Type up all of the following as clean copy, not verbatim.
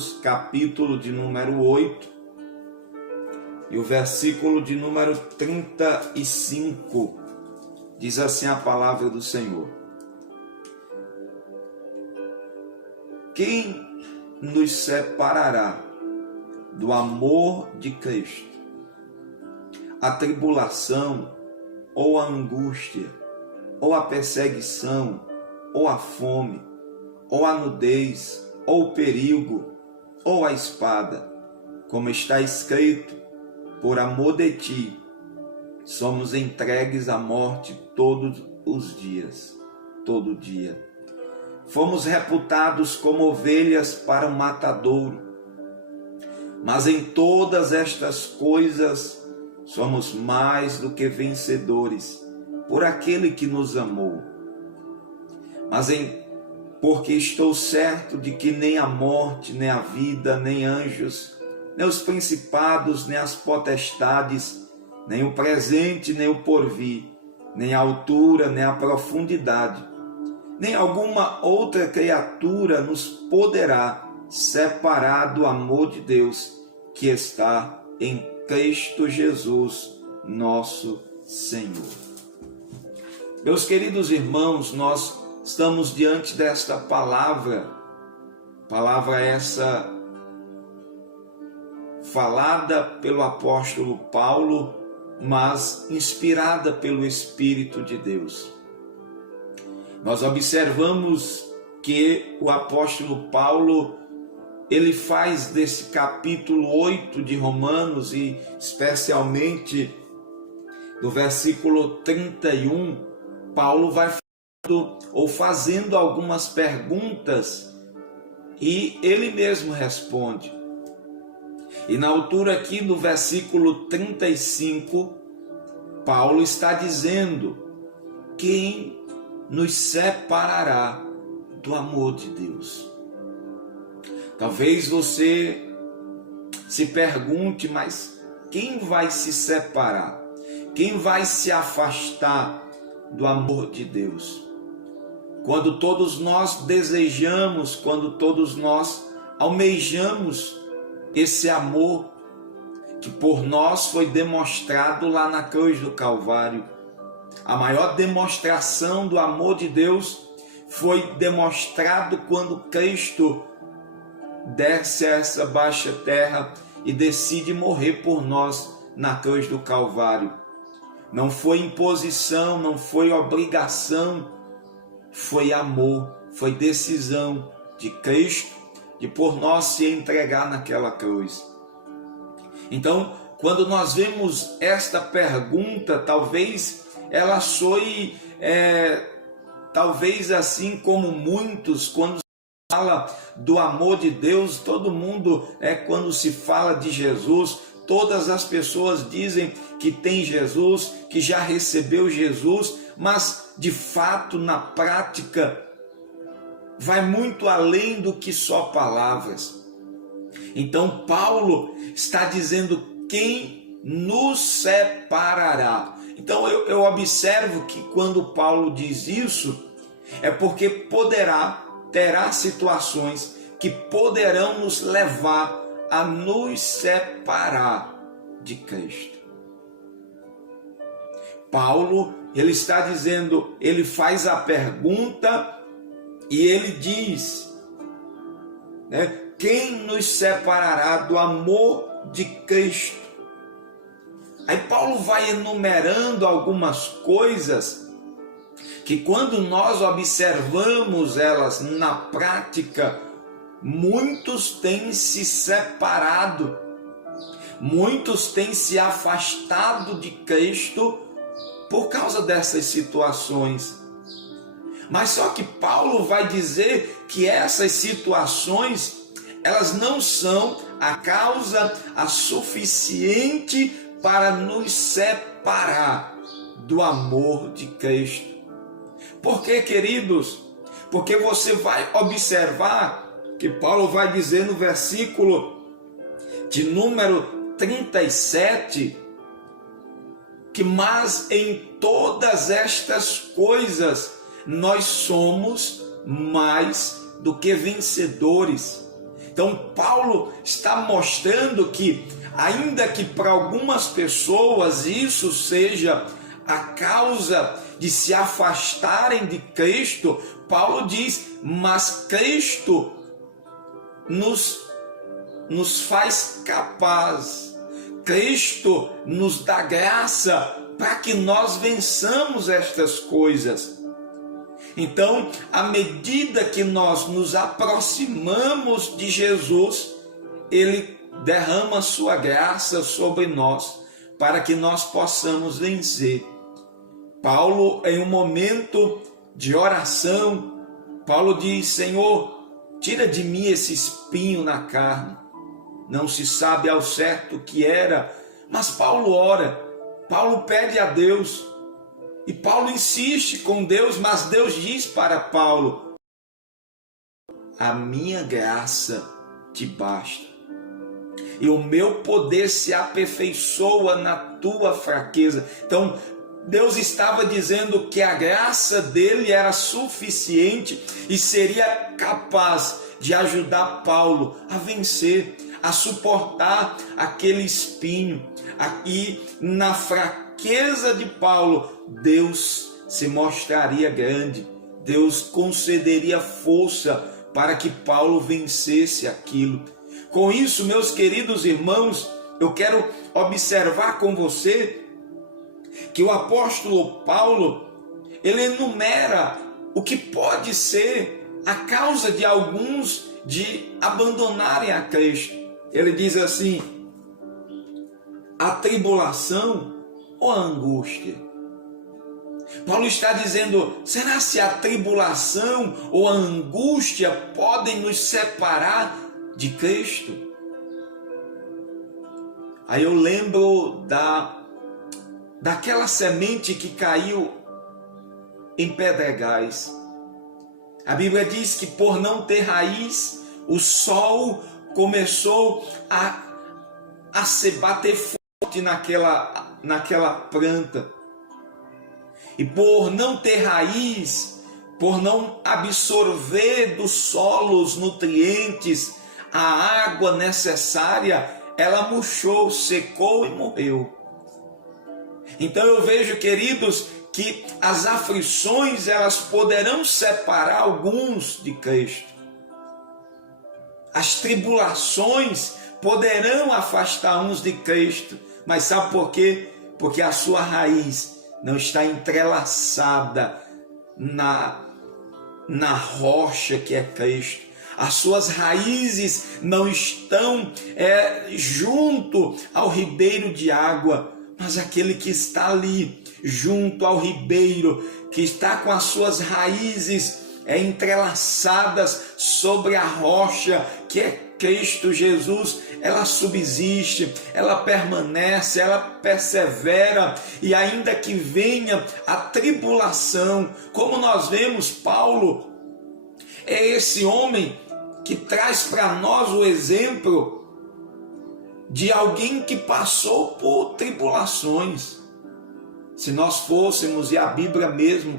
Romanos, capítulo de número 8, e o versículo de número 35, diz assim a palavra do Senhor: quem nos separará do amor de Cristo? A tribulação, ou a angústia, ou a perseguição, ou a fome, ou a nudez, ou o perigo, ou a espada. Como está escrito: por amor de ti, somos entregues à morte todos os dias, todo dia. Fomos reputados como ovelhas para o matadouro, mas em todas estas coisas somos mais do que vencedores por aquele que nos amou. Porque estou certo de que nem a morte, nem a vida, nem anjos, nem os principados, nem as potestades, nem o presente, nem o porvir, nem a altura, nem a profundidade, nem alguma outra criatura nos poderá separar do amor de Deus que está em Cristo Jesus, nosso Senhor. Meus queridos irmãos, nós estamos diante desta palavra essa falada pelo apóstolo Paulo, mas inspirada pelo Espírito de Deus. Nós observamos que o apóstolo Paulo, ele faz desse capítulo 8 de Romanos, e especialmente do versículo 31, Paulo vai fazendo algumas perguntas, e ele mesmo responde. E na altura aqui do versículo 35, Paulo está dizendo: quem nos separará do amor de Deus? Talvez você se pergunte, mas quem vai se separar? Quem vai se afastar do amor de Deus? Quando todos nós desejamos, quando todos nós almejamos esse amor que por nós foi demonstrado lá na cruz do Calvário. A maior demonstração do amor de Deus foi demonstrado quando Cristo desce a essa baixa terra e decide morrer por nós na cruz do Calvário. Não foi imposição, não foi obrigação, foi amor, foi decisão de Cristo de por nós se entregar naquela cruz. Então, quando nós vemos esta pergunta, talvez ela soe, talvez assim como muitos, quando se fala do amor de Deus, todo mundo, quando se fala de Jesus, todas as pessoas dizem que tem Jesus, que já recebeu Jesus, mas de fato, na prática, vai muito além do que só palavras. Então Paulo está dizendo: quem nos separará? Então eu observo que quando Paulo diz isso, é porque terá situações que poderão nos levar a nos separar de Cristo. Paulo, ele está dizendo, ele faz a pergunta e ele diz, quem nos separará do amor de Cristo? Aí Paulo vai enumerando algumas coisas que, quando nós observamos elas na prática, muitos têm se separado, muitos têm se afastado de Cristo por causa dessas situações. Mas só que Paulo vai dizer que essas situações, elas não são a causa suficiente para nos separar do amor de Cristo. Por quê, queridos? Porque você vai observar que Paulo vai dizer no versículo de número 37, que mas em todas estas coisas nós somos mais do que vencedores. Então Paulo está mostrando que, ainda que para algumas pessoas isso seja a causa de se afastarem de Cristo, Paulo diz, mas Cristo nos faz capaz, Cristo nos dá graça para que nós vençamos estas coisas. Então, à medida que nós nos aproximamos de Jesus, Ele derrama sua graça sobre nós, para que nós possamos vencer. Paulo, em um momento de oração, Paulo diz, Senhor, tira de mim esse espinho na carne. Não se sabe ao certo o que era, mas Paulo ora, Paulo pede a Deus, e Paulo insiste com Deus, mas Deus diz para Paulo, a minha graça te basta, e o meu poder se aperfeiçoa na tua fraqueza. Então, Deus estava dizendo que a graça dele era suficiente e seria capaz de ajudar Paulo a vencer, a suportar aquele espinho. Aqui na fraqueza de Paulo, Deus se mostraria grande, Deus concederia força para que Paulo vencesse aquilo. Com isso, meus queridos irmãos, eu quero observar com você que o apóstolo Paulo, ele enumera o que pode ser a causa de alguns de abandonarem a Cristo. Ele diz assim, a tribulação ou a angústia? Paulo está dizendo, será se a tribulação ou a angústia podem nos separar de Cristo? Aí eu lembro daquela semente que caiu em pedregais. A Bíblia diz que por não ter raiz, o sol começou a se bater forte naquela planta. E por não ter raiz, por não absorver do solo os nutrientes, a água necessária, ela murchou, secou e morreu. Então eu vejo, queridos, que as aflições elas poderão separar alguns de Cristo. As tribulações poderão afastar uns de Cristo. Mas sabe por quê? Porque a sua raiz não está entrelaçada na rocha que é Cristo. As suas raízes não estão junto ao ribeiro de água, mas aquele que está ali, junto ao ribeiro, que está com as suas raízes entrelaçadas sobre a rocha, que é Cristo Jesus, ela subsiste, ela permanece, ela persevera, e ainda que venha a tribulação, como nós vemos, Paulo é esse homem que traz para nós o exemplo de alguém que passou por tribulações. Se nós fôssemos, e a Bíblia mesmo,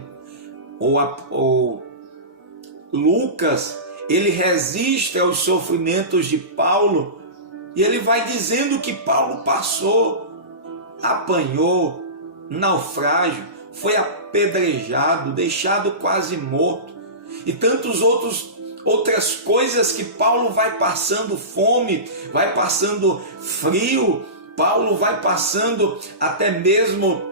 ou Lucas, ele registra os sofrimentos de Paulo, e ele vai dizendo que Paulo passou, apanhou, naufrágio, foi apedrejado, deixado quase morto, e tantos outras coisas que Paulo vai passando fome, vai passando frio, Paulo vai passando até mesmo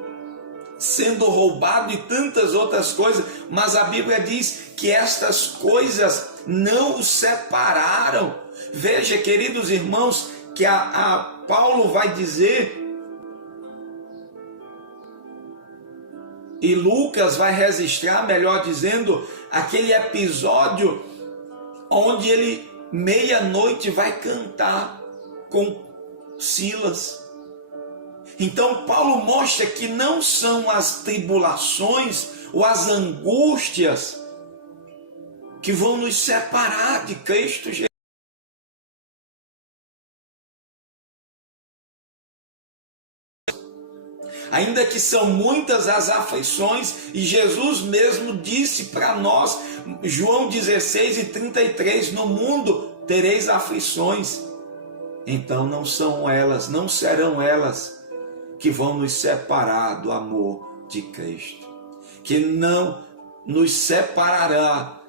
sendo roubado e tantas outras coisas, mas a Bíblia diz que estas coisas não o separaram. Veja, queridos irmãos, que a Paulo vai dizer, e Lucas vai registrar, melhor dizendo, aquele episódio onde ele meia-noite vai cantar com Silas. Então Paulo mostra que não são as tribulações ou as angústias que vão nos separar de Cristo Jesus. Ainda que são muitas as aflições, e Jesus mesmo disse para nós, João 16:33, no mundo tereis aflições. Então não serão elas que vão nos separar do amor de Cristo, que não nos separará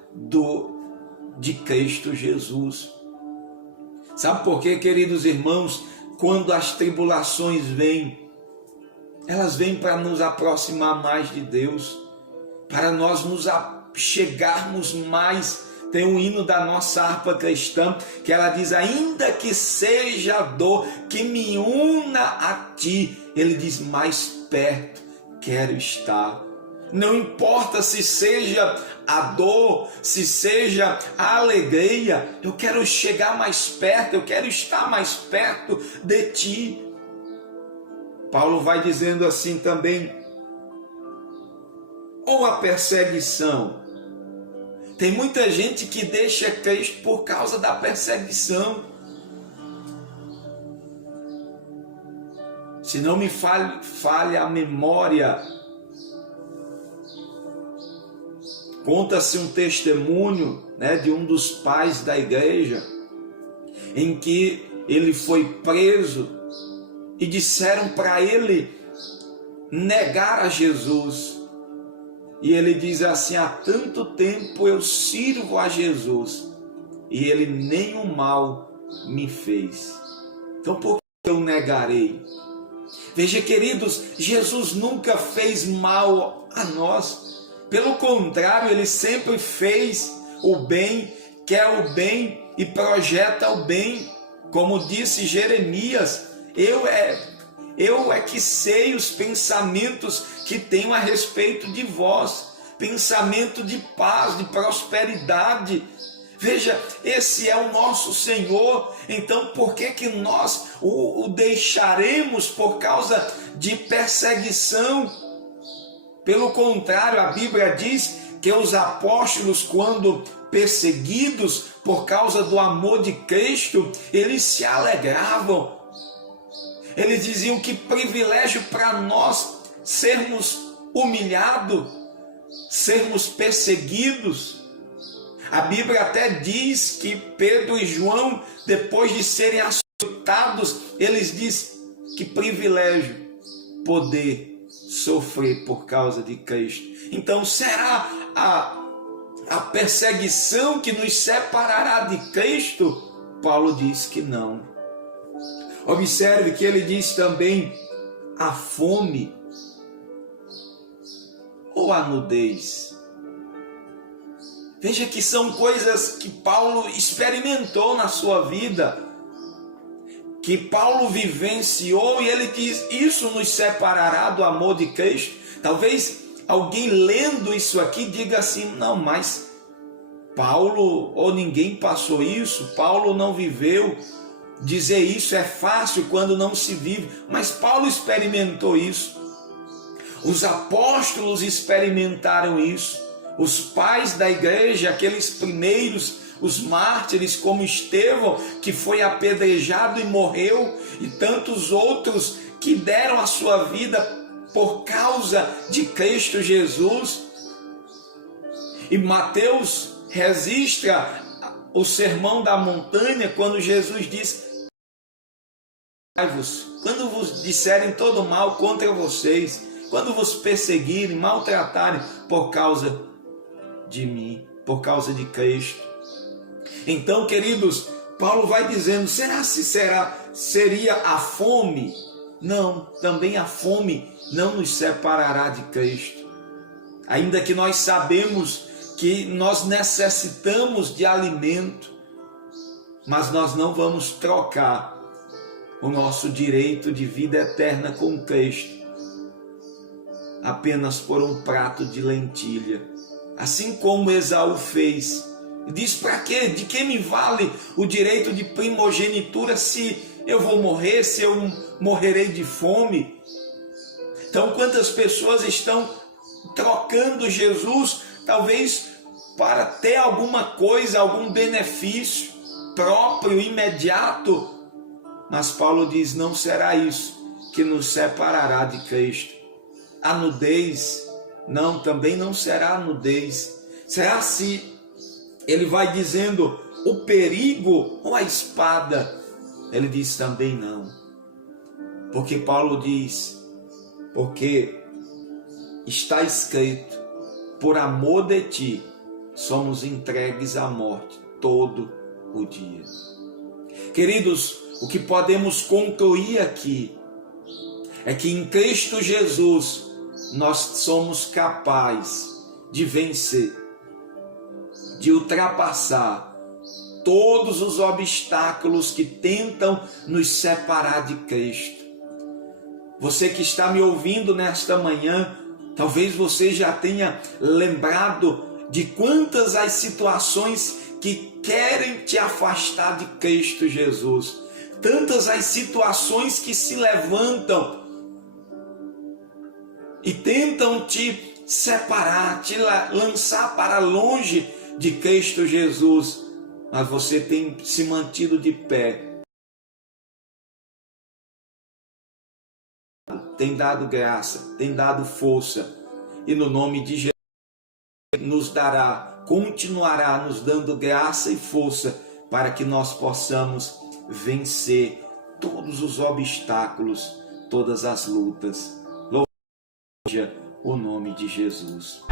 de Cristo Jesus. Sabe por quê, queridos irmãos? Quando as tribulações vêm, elas vêm para nos aproximar mais de Deus, para nós nos chegarmos mais. Tem um hino da nossa harpa cristã que ela diz: ainda que seja a dor que me una a ti, ele diz, mais perto quero estar. Não importa se seja a dor, se seja a alegria, eu quero chegar mais perto, eu quero estar mais perto de ti. Paulo vai dizendo assim também, ou a perseguição. Tem muita gente que deixa Cristo por causa da perseguição. Se não me falhe a memória, conta-se um testemunho, de um dos pais da igreja, em que ele foi preso e disseram para ele negar a Jesus. E ele diz assim: há tanto tempo eu sirvo a Jesus e ele nenhum mal me fez. Então por que eu negarei? Veja, queridos, Jesus nunca fez mal a nós. Pelo contrário, ele sempre fez o bem, quer o bem e projeta o bem. Como disse Jeremias, eu é que sei os pensamentos que tenho a respeito de vós, pensamento de paz, de prosperidade. Veja, esse é o nosso Senhor. Então por que nós o deixaremos por causa de perseguição? Pelo contrário, a Bíblia diz que os apóstolos, quando perseguidos por causa do amor de Cristo, eles se alegravam. Eles diziam: que privilégio para nós sermos humilhados, sermos perseguidos. A Bíblia até diz que Pedro e João, depois de serem açoitados, eles dizem: que privilégio poder sofrer por causa de Cristo. Então será a perseguição que nos separará de Cristo? Paulo diz que não. Observe que ele diz também a fome ou a nudez. Veja que são coisas que Paulo experimentou na sua vida, que Paulo vivenciou, e ele diz: isso nos separará do amor de Cristo. Talvez alguém lendo isso aqui diga assim: não, mas Paulo ou ninguém passou isso, Paulo não viveu. Dizer isso é fácil quando não se vive, mas Paulo experimentou isso. Os apóstolos experimentaram isso. Os pais da igreja, aqueles primeiros, os mártires como Estevão, que foi apedrejado e morreu, e tantos outros que deram a sua vida por causa de Cristo Jesus. E Mateus registra o sermão da montanha, quando Jesus diz: quando vos disserem todo mal contra vocês, quando vos perseguirem, maltratarem por causa de mim, por causa de Cristo. Então, queridos, Paulo vai dizendo: seria a fome? Não, também a fome não nos separará de Cristo. Ainda que nós sabemos que nós necessitamos de alimento, mas nós não vamos trocar o nosso direito de vida eterna com Cristo apenas por um prato de lentilha. Assim como Esaú fez. Diz: para quê? De que me vale o direito de primogenitura se eu vou morrer, se eu morrerei de fome? Então, quantas pessoas estão trocando Jesus, talvez para ter alguma coisa, algum benefício próprio, imediato? Mas Paulo diz: não será isso que nos separará de Cristo. A nudez, não, também não será a nudez. Será se ele vai dizendo o perigo ou a espada? Ele diz também não. Porque Paulo diz, porque está escrito, por amor de ti, somos entregues à morte todo o dia. Queridos, o que podemos concluir aqui é que em Cristo Jesus nós somos capazes de vencer, de ultrapassar todos os obstáculos que tentam nos separar de Cristo. Você que está me ouvindo nesta manhã, talvez você já tenha lembrado de quantas as situações que querem te afastar de Cristo Jesus, tantas as situações que se levantam e tentam te separar, te lançar para longe de Cristo Jesus, mas você tem se mantido de pé, tem dado graça, tem dado força, e no nome de Jesus nos dará, continuará nos dando graça e força para que nós possamos vencer todos os obstáculos, todas as lutas. Louvado seja o nome de Jesus.